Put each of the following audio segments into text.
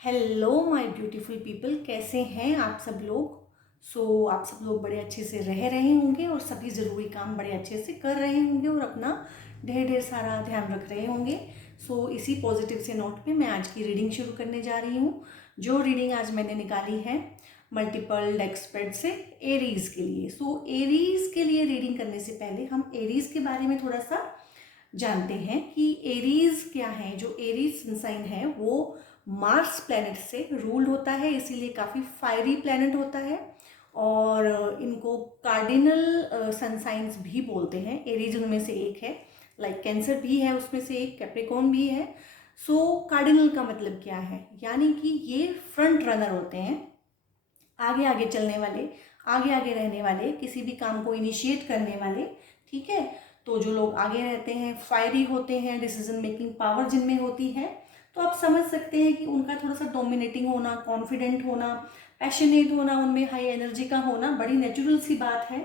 Hello my beautiful people, कैसे हैं आप सब लोग। आप सब लोग बड़े अच्छे से रह रहे होंगे और सभी ज़रूरी काम बड़े अच्छे से कर रहे होंगे और अपना ढेर ढेर सारा ध्यान रख रहे होंगे। इसी पॉजिटिव से नोट पे मैं आज की रीडिंग शुरू करने जा रही हूँ। जो रीडिंग आज मैंने निकाली है मल्टीपल डेक स्प्रेड से एरीज़ के लिए। एरीज़ के लिए रीडिंग करने से पहले हम एरीज़ के बारे में थोड़ा सा जानते हैं कि एरीज क्या है। जो एरीज सन साइन है वो मार्स प्लैनेट से रूल्ड होता है, इसीलिए काफ़ी फायरी प्लैनेट होता है और इनको कार्डिनल सन साइंस भी बोलते हैं। एरीज उनमें से एक है, लाइक कैंसर भी है उसमें से एक, कैप्रिकॉर्न भी है। कार्डिनल का मतलब क्या है, यानी कि ये फ्रंट रनर होते हैं, आगे आगे चलने वाले, आगे आगे रहने वाले, किसी भी काम को इनिशिएट करने वाले। ठीक है, तो जो लोग आगे रहते हैं, फायरी होते हैं, डिसीजन मेकिंग पावर जिनमें होती है, तो आप समझ सकते हैं कि उनका थोड़ा सा डोमिनेटिंग होना, कॉन्फिडेंट होना, पैशनेट होना, उनमें हाई एनर्जी का होना बड़ी नेचुरल सी बात है।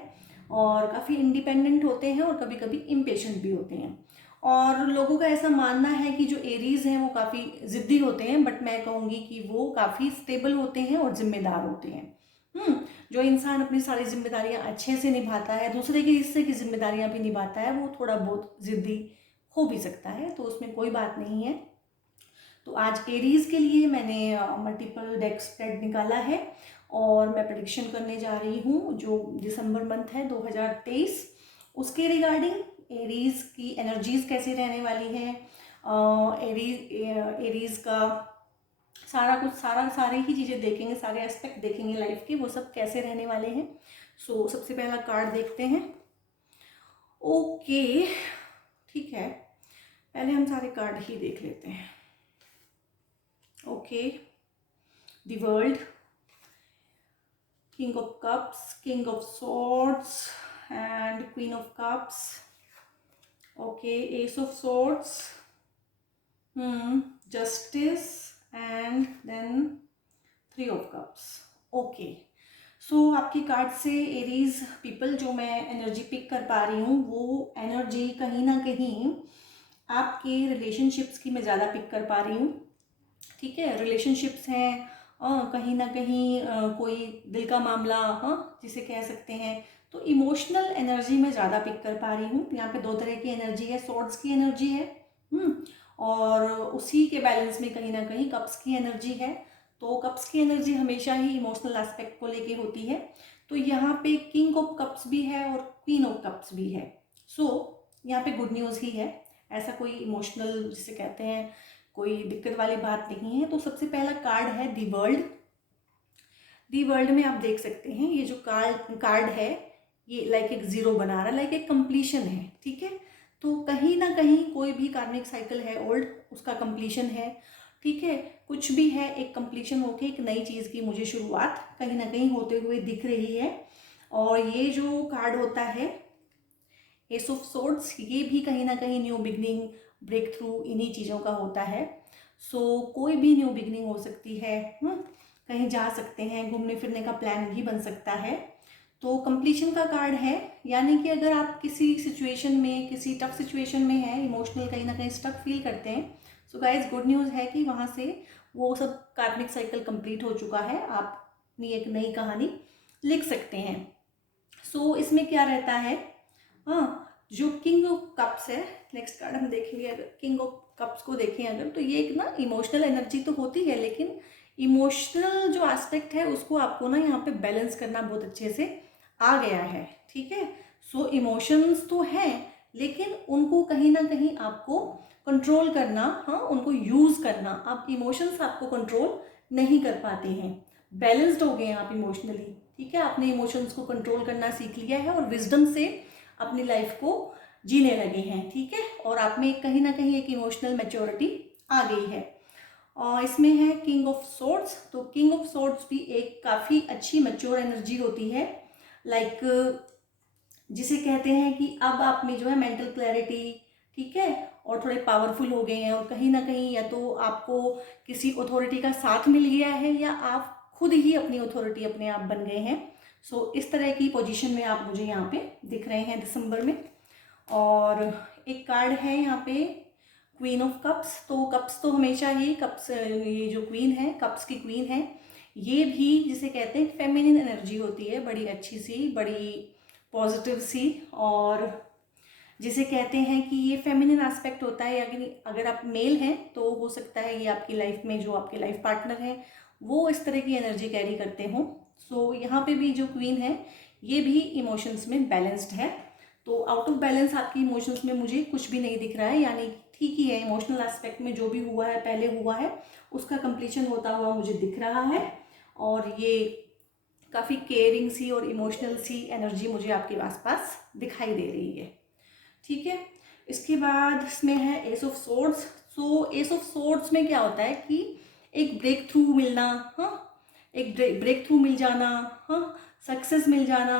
और काफ़ी इंडिपेंडेंट होते हैं और कभी कभी इम्पेशेंट भी होते हैं। और लोगों का ऐसा मानना है कि जो एरीज हैं वो काफ़ी ज़िद्दी होते हैं, बट मैं कहूँगी कि वो काफ़ी स्टेबल होते हैं और जिम्मेदार होते हैं। जो इंसान अपनी सारी जिम्मेदारियां अच्छे से निभाता है, दूसरे के हिस्से की जिम्मेदारियां भी निभाता है, वो थोड़ा बहुत ज़िद्दी हो भी सकता है, तो उसमें कोई बात नहीं है। तो आज एरीज के लिए मैंने मल्टीपल डेक स्प्रेड निकाला है और मैं प्रेडिक्शन करने जा रही हूँ जो दिसंबर मंथ है 2023 उसके रिगार्डिंग एरीज की एनर्जीज कैसे रहने वाली हैं। एरीज का सारा कुछ, सारे ही चीज़ें देखेंगे, सारे एस्पेक्ट देखेंगे लाइफ के, वो सब कैसे रहने वाले हैं। सबसे पहला कार्ड देखते हैं। ओके, ठीक है, पहले हम सारे कार्ड ही देख लेते हैं। Okay, the world, king of cups, king of swords and queen of cups. Okay, ace of swords, justice and then three of cups. Okay, आपके कार्ड से एरीज पीपल जो मैं एनर्जी पिक कर पा रही हूँ, वो एनर्जी कहीं ना कहीं आपके रिलेशनशिप्स की मैं ज़्यादा पिक कर पा रही हूँ। ठीक है, रिलेशनशिप्स हैं, कहीं ना कहीं कोई दिल का मामला, जिसे कह सकते हैं, तो इमोशनल एनर्जी मैं ज़्यादा पिक कर पा रही हूँ। यहाँ पे दो तरह की एनर्जी है, सॉर्ड्स की एनर्जी है, और उसी के बैलेंस में कहीं ना कहीं कप्स की एनर्जी है। तो कप्स की एनर्जी हमेशा ही इमोशनल एस्पेक्ट को लेके होती है। तो यहाँ पे किंग ऑफ कप्स भी है और क्वीन ऑफ कप्स भी है। यहाँ पे गुड न्यूज़ ही है, ऐसा कोई इमोशनल जिसे कहते हैं कोई दिक्कत वाली बात नहीं है। तो सबसे पहला कार्ड है दी वर्ल्ड। दी वर्ल्ड में आप देख सकते हैं ये जो कार्ड है, ये लाइक एक जीरो बना रहा है, लाइक एक कंप्लीशन है। ठीक है, तो कहीं ना कहीं कोई भी कार्मिक साइकिल है ओल्ड, उसका कंप्लीशन है। ठीक है, कुछ भी है, एक कंप्लीशन होके एक नई चीज़ की मुझे शुरुआत कहीं ना कहीं होते हुए दिख रही है। और ये जो कार्ड होता है एस ऑफ सोर्ड्स, ये भी कहीं ना कहीं न्यू बिगनिंग, ब्रेक थ्रू, इन्हीं चीज़ों का होता है। कोई भी न्यू बिगनिंग हो सकती है, कहीं जा सकते हैं, घूमने फिरने का प्लान भी बन सकता है। तो कंप्लीशन का कार्ड है, यानी कि अगर आप किसी सिचुएशन में, किसी टफ सिचुएशन में हैं, इमोशनल कहीं ना कहीं स्टक फील करते हैं, गाइज गुड न्यूज़ है कि वहाँ से वो सब कार्मिक साइकिल कंप्लीट हो चुका है, आप अपनी एक नई कहानी लिख सकते हैं। इसमें क्या रहता है, जो किंग ऑफ कप्स है, नेक्स्ट कार्ड हम देखेंगे, अगर किंग ऑफ कप्स को देखें अगर, तो ये एक ना इमोशनल एनर्जी तो होती है, लेकिन इमोशनल जो एस्पेक्ट है उसको आपको ना यहाँ पे बैलेंस करना बहुत अच्छे से आ गया है। ठीक है, इमोशंस तो हैं, लेकिन उनको कहीं ना कहीं आपको कंट्रोल करना, उनको यूज़ करना, आप इमोशंस आपको कंट्रोल नहीं कर पाते हैं, बैलेंस्ड हो गए हैं आप इमोशनली। ठीक है, आपने इमोशंस को कंट्रोल करना सीख लिया है और विजडम से अपनी लाइफ को जीने लगे हैं। ठीक है, और आप में कहीं ना कहीं एक इमोशनल मैच्योरिटी आ गई है। और इसमें है किंग ऑफ सोर्ड्स। तो किंग ऑफ सोर्ड्स भी एक काफ़ी अच्छी मैच्योर एनर्जी होती है, लाइक जिसे कहते हैं कि अब आप में जो है मेंटल क्लैरिटी, ठीक है, और थोड़े पावरफुल हो गए हैं, और कहीं ना कहीं या तो आपको किसी अथॉरिटी का साथ मिल गया है या आप खुद ही अपनी अथॉरिटी अपने आप बन गए हैं। इस तरह की पोजीशन में आप मुझे यहाँ पे दिख रहे हैं दिसंबर में। और एक कार्ड है यहाँ पे क्वीन ऑफ कप्स, तो कप्स तो हमेशा ही कप्स, ये जो क्वीन है कप्स की क्वीन है, ये भी जिसे कहते हैं फेमिनिन एनर्जी होती है, बड़ी अच्छी सी, बड़ी पॉजिटिव सी, और जिसे कहते हैं कि ये फेमिनिन एस्पेक्ट होता है। अगर आप मेल हैं तो हो सकता है ये आपकी लाइफ में जो आपके लाइफ पार्टनर है वो इस तरह की एनर्जी कैरी करते हों। सो यहाँ पे भी जो क्वीन है ये भी इमोशंस में बैलेंस्ड है। तो आउट ऑफ बैलेंस आपकी इमोशंस में मुझे कुछ भी नहीं दिख रहा है, यानी ठीक ही है, इमोशनल एस्पेक्ट में जो भी हुआ है पहले हुआ है उसका कंप्लीशन होता हुआ मुझे दिख रहा है, और ये काफ़ी केयरिंग सी और इमोशनल सी एनर्जी मुझे आपके आसपास दिखाई दे रही है। ठीक है, इसके बाद इसमें है S of swords. So S of swords में क्या होता है कि एक ब्रेक थ्रू मिलना, हाँ, एक ब्रेक थ्रू मिल जाना, हाँ, सक्सेस मिल जाना,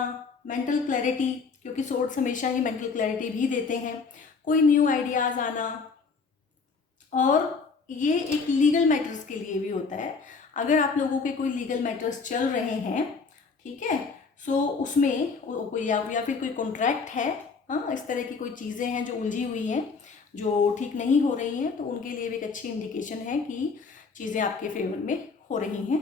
मेंटल क्लैरिटी, क्योंकि सोर्ड्स हमेशा ही मेंटल क्लैरिटी भी देते हैं, कोई न्यू आइडियाज़ आना, और ये एक लीगल मैटर्स के लिए भी होता है। अगर आप लोगों के कोई लीगल मैटर्स चल रहे हैं, ठीक है, सो उसमें कोई या फिर कोई कॉन्ट्रैक्ट है, हाँ, इस तरह की कोई चीज़ें हैं जो उलझी हुई हैं, जो ठीक नहीं हो रही हैं, तो उनके लिए भी एक अच्छी इंडिकेशन है कि चीज़ें आपके फेवर में हो रही हैं।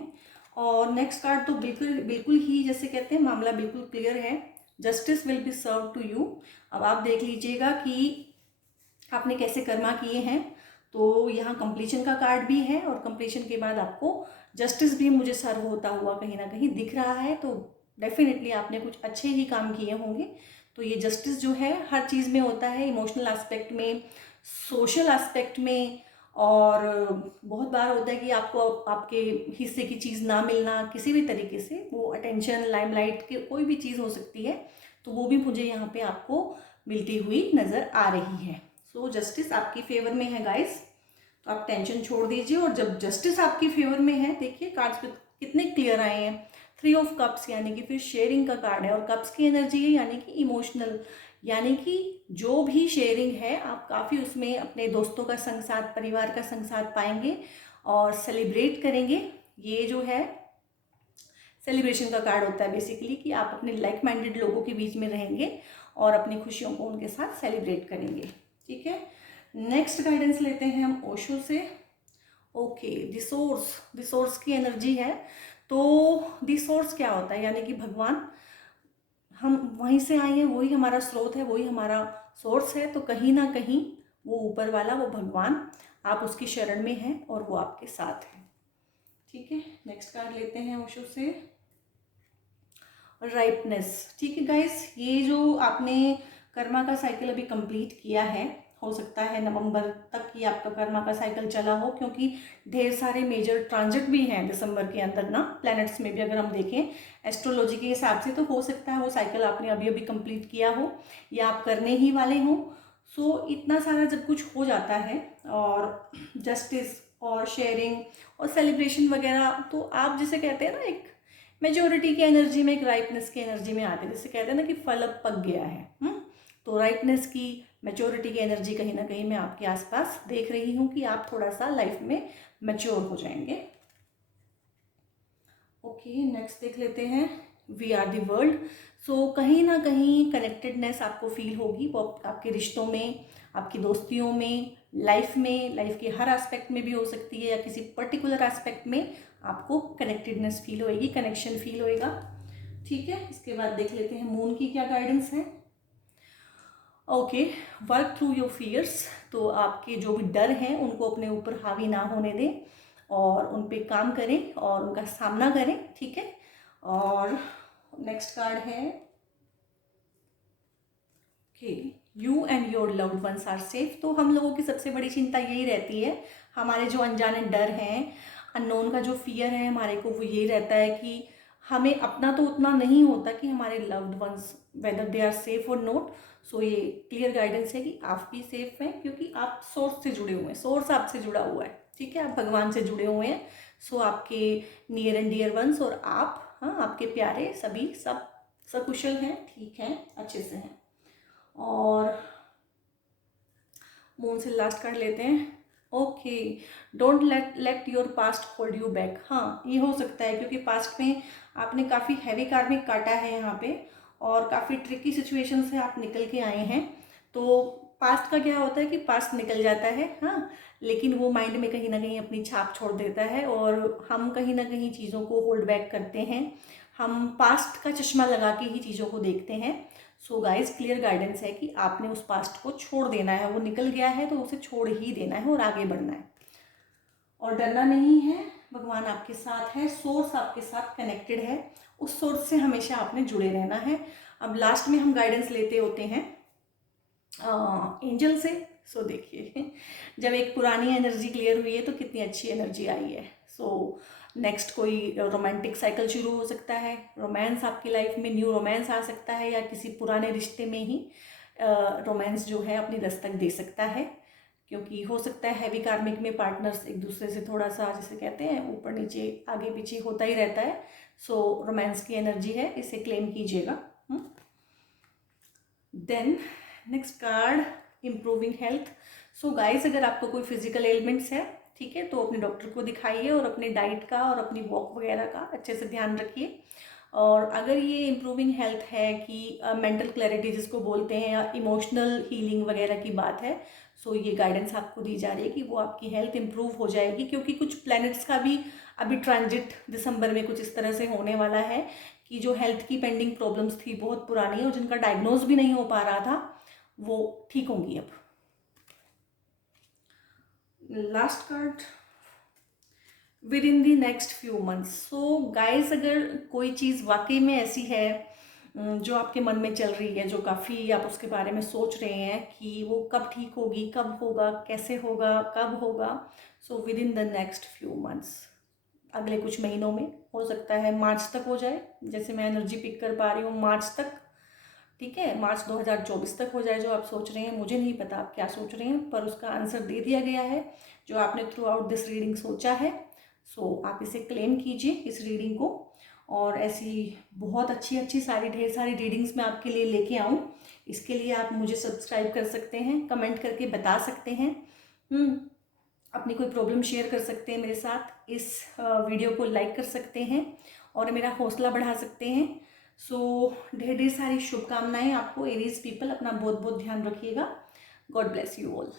और नेक्स्ट कार्ड तो बिल्कुल बिल्कुल ही जैसे कहते हैं मामला बिल्कुल क्लियर है, justice will be serve to you. अब आप देख लीजिएगा कि आपने कैसे कर्मा किए हैं। तो यहाँ कंप्लीशन का कार्ड भी है, और कंप्लीशन के बाद आपको जस्टिस भी मुझे सर्व होता हुआ कहीं ना कहीं दिख रहा है, तो डेफिनेटली आपने कुछ अच्छे ही काम किए होंगे। तो ये जस्टिस जो है हर चीज़ में होता है, इमोशनल एस्पेक्ट में, सोशल एस्पेक्ट में, और बहुत बार होता है कि आपको आपके हिस्से की चीज़ ना मिलना किसी भी तरीके से, वो अटेंशन, लाइमलाइट के कोई भी चीज़ हो सकती है, तो वो भी मुझे यहाँ पे आपको मिलती हुई नज़र आ रही है। सो जस्टिस आपकी फेवर में है गाइस, तो आप टेंशन छोड़ दीजिए। और जब जस्टिस आपकी फेवर में है, देखिए कार्ड्स पे कितने क्लियर आए हैं, 3 ऑफ कप्स, यानी कि फिर शेयरिंग का कार्ड है, और कप्स की एनर्जी है यानी कि इमोशनल, यानी कि जो भी शेयरिंग है आप काफ़ी उसमें अपने दोस्तों का संग साथ, परिवार का संग साथ पाएंगे और सेलिब्रेट करेंगे। ये जो है सेलिब्रेशन का कार्ड होता है बेसिकली, कि आप अपने लाइक माइंडेड लोगों के बीच में रहेंगे और अपनी खुशियों को उनके साथ सेलिब्रेट करेंगे। ठीक है, नेक्स्ट गाइडेंस लेते हैं हम ओशो से। ओके, द सोर्स की एनर्जी है। तो द सोर्स क्या होता है, यानी कि भगवान, हम वहीं से आए हैं, वही हमारा स्रोत है, वही हमारा सोर्स है, तो कहीं ना कहीं वो ऊपर वाला, वो भगवान, आप उसकी शरण में हैं और वो आपके साथ है। ठीक है, नेक्स्ट कार्ड लेते हैं ओशो से, राइपनेस। ठीक है गाइस, ये जो आपने कर्मा का साइकिल अभी कंप्लीट किया है, हो सकता है नवंबर तक ये आपका कर्मा का साइकिल चला हो, क्योंकि ढेर सारे मेजर ट्रांजिट भी हैं दिसंबर के अंदर ना, प्लैनेट्स में भी अगर हम देखें एस्ट्रोलॉजी के हिसाब से, तो हो सकता है वो साइकिल आपने अभी अभी कंप्लीट किया हो या आप करने ही वाले हों। सो इतना सारा जब कुछ हो जाता है, और जस्टिस और शेयरिंग और सेलिब्रेशन वगैरह, तो आप जिसे कहते हैं ना एक मेजोरिटी की एनर्जी में, एक राइटनेस की एनर्जी में आते हैं, जैसे कहते हैं ना कि फल अब पक गया है। तो राइटनेस की, मेच्योरिटी की एनर्जी कहीं ना कहीं मैं आपके आसपास देख रही हूँ कि आप थोड़ा सा लाइफ में मैच्योर हो जाएंगे। ओके, नेक्स्ट देख लेते हैं, वी आर द वर्ल्ड। सो कहीं ना कहीं कनेक्टेडनेस आपको फील होगी, वो आपके रिश्तों में, आपकी दोस्तियों में, लाइफ में, लाइफ के हर एस्पेक्ट में भी हो सकती है, या किसी पर्टिकुलर एस्पेक्ट में आपको कनेक्टेडनेस फील होएगी, कनेक्शन फील होएगा। ठीक है, इसके बाद देख लेते हैं मून की क्या गाइडेंस है। Okay, work through your fears. तो आपके जो भी डर हैं उनको अपने ऊपर हावी ना होने दें, और उन पे काम करें और उनका सामना करें। ठीक है, और नेक्स्ट कार्ड है, okay, you and your loved ones are safe. तो हम लोगों की सबसे बड़ी चिंता यही रहती है, हमारे जो अनजाने डर हैं, अननोन का जो फियर है हमारे को, वो यही रहता है कि हमें अपना तो उतना नहीं होता कि हमारे loved ones whether they are safe और नॉट। सो ये क्लियर गाइडेंस है कि आप भी सेफ हैं, क्योंकि आप सोर्स से जुड़े हुए हैं, सोर्स आपसे जुड़ा हुआ है। ठीक है, आप भगवान से जुड़े हुए हैं। सो आपके नियर एंड डियर वंस और आप, हाँ, आपके प्यारे सभी सब सकुशल हैं, ठीक हैं, अच्छे से हैं। और मून से लास्ट कार्ड लेते हैं। Okay, don't let your past hold you back. हाँ, ये हो सकता है क्योंकि पास्ट में आपने काफ़ी हैवी कार्मिक काटा है यहाँ पे, और काफ़ी ट्रिकी सिचुएशन से आप निकल के आए हैं। तो पास्ट का क्या होता है कि पास्ट निकल जाता है, हाँ, लेकिन वो माइंड में कहीं ना कहीं अपनी छाप छोड़ देता है और हम कहीं ना कहीं चीज़ों को होल्ड बैक करते हैं, हम पास्ट का चश्मा लगा के ही चीज़ों को देखते हैं। सो गाइस, क्लियर गाइडेंस है कि आपने उस पास्ट को छोड़ देना है, वो निकल गया है तो उसे छोड़ ही देना है और आगे बढ़ना है और डरना नहीं है। भगवान आपके साथ है, सोर्स आपके साथ कनेक्टेड है, उस सोर्स से हमेशा आपने जुड़े रहना है। अब लास्ट में हम गाइडेंस लेते होते हैं एंजल से। सो देखिए, जब एक पुरानी एनर्जी क्लियर हुई है तो कितनी अच्छी एनर्जी आई है। सो नेक्स्ट कोई रोमांटिक साइकिल शुरू हो सकता है, रोमांस आपकी लाइफ में न्यू रोमांस आ सकता है, या किसी पुराने रिश्ते में ही रोमांस जो है अपनी दस्तक दे सकता है, क्योंकि हो सकता है हैवी कार्मिक में पार्टनर्स एक दूसरे से थोड़ा सा, जैसे कहते हैं, ऊपर नीचे आगे पीछे होता ही रहता है। सो रोमांस की एनर्जी है, इसे क्लेम कीजिएगा। Then next card, improving health. So guys, अगर आपको कोई फिजिकल एलिमेंट्स है, ठीक है, तो अपने डॉक्टर को दिखाइए और अपने डाइट का और अपनी वॉक वगैरह का अच्छे से ध्यान रखिए। और अगर ये इम्प्रूविंग हेल्थ है कि मेंटल क्लैरिटी जिसको बोलते हैं, या इमोशनल हीलिंग वगैरह की बात है, सो ये गाइडेंस आपको दी जा रही है कि वो आपकी हेल्थ इंप्रूव हो जाएगी, क्योंकि कुछ प्लैनेट्स का भी अभी ट्रांजिट दिसंबर में कुछ इस तरह से होने वाला है कि जो हेल्थ की पेंडिंग प्रॉब्लम्स थी बहुत पुरानी और जिनका डायग्नोज भी नहीं हो पा रहा था, वो ठीक होंगी अब। Last card, with in the next few months. So guys, अगर कोई चीज़ वाकई में ऐसी है जो आपके मन में चल रही है, जो काफ़ी आप उसके बारे में सोच रहे हैं कि वो कब ठीक होगी, कब होगा, कैसे होगा, कब होगा, so with in the next few months, अगले कुछ महीनों में, हो सकता है मार्च तक हो जाए, जैसे मैं एनर्जी पिक कर पा रही हूँ मार्च तक, ठीक है, मार्च 2024 तक हो जाए जो आप सोच रहे हैं। मुझे नहीं पता आप क्या सोच रहे हैं, पर उसका आंसर दे दिया गया है जो आपने थ्रू आउट दिस रीडिंग सोचा है। सो आप इसे क्लेम कीजिए, इस रीडिंग को, और ऐसी बहुत अच्छी अच्छी सारी ढेर सारी रीडिंग्स मैं आपके लिए लेके आऊँ। इसके लिए आप मुझे सब्सक्राइब कर सकते हैं, कमेंट करके बता सकते हैं, अपनी कोई प्रॉब्लम शेयर कर सकते हैं मेरे साथ, इस वीडियो को लाइक कर सकते हैं और मेरा हौसला बढ़ा सकते हैं। सो ढेर ढेर सारी शुभकामनाएं आपको एरीज पीपल, अपना बहुत बहुत ध्यान रखिएगा। God bless you all.